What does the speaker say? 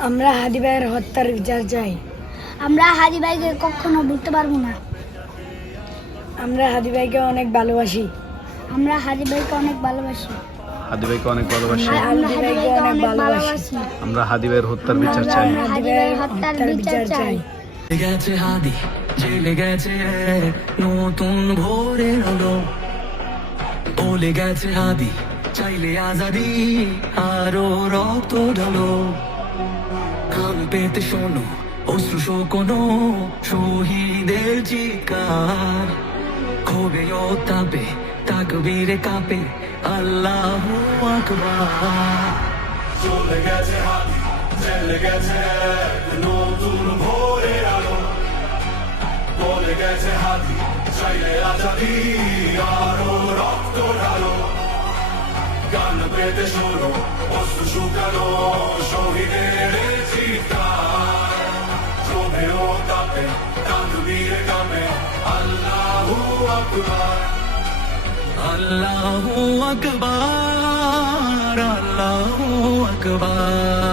আমরা হাদি ভাইয়ের হত্যার বিচার চাই। আমরা হাদি ভাইকে কখনো ভুলতে পারবো না। আমরা হাদি ভাইকে অনেক ভালোবাসি। আমরা হাদি ভাইকে অনেক ভালোবাসি। হাদি ভাইকে অনেক ভালোবাসি। আমরা হাদি ভাইকে অনেক ভালোবাসি। আমরা হাদি ভাইয়ের হত্যার বিচার চাই। হাদি ভাইয়ের হত্যার বিচার চাই। গেছে হাদি, জেলে গেছে নতুন ভোরের আলো। বলে গেছে হাদি, চাইলে আজাদি আরো রক্ত ঢালো। কান পেতে শোনো অশ্রু শোকনো শহীদের চিৎকার। ক্ষোভে ও তাপে তাকবীরে কাঁপে আল্লাহু আকবার। চলে গেছে হাদি, চলে গেছে নতুন ভোরের আলো। বলে গেছে হাদি, চাইলে আজাদি আরো রক্ত ঢালো। গান পেতে শোনো অশ্রু শুকানো শহীদের চিৎকার। ক্ষোভে ও তাপে তাকবীরে কাঁপে আল্লাহু আকবার। আল্লাহু আকবার, আল্লাহু আকবার।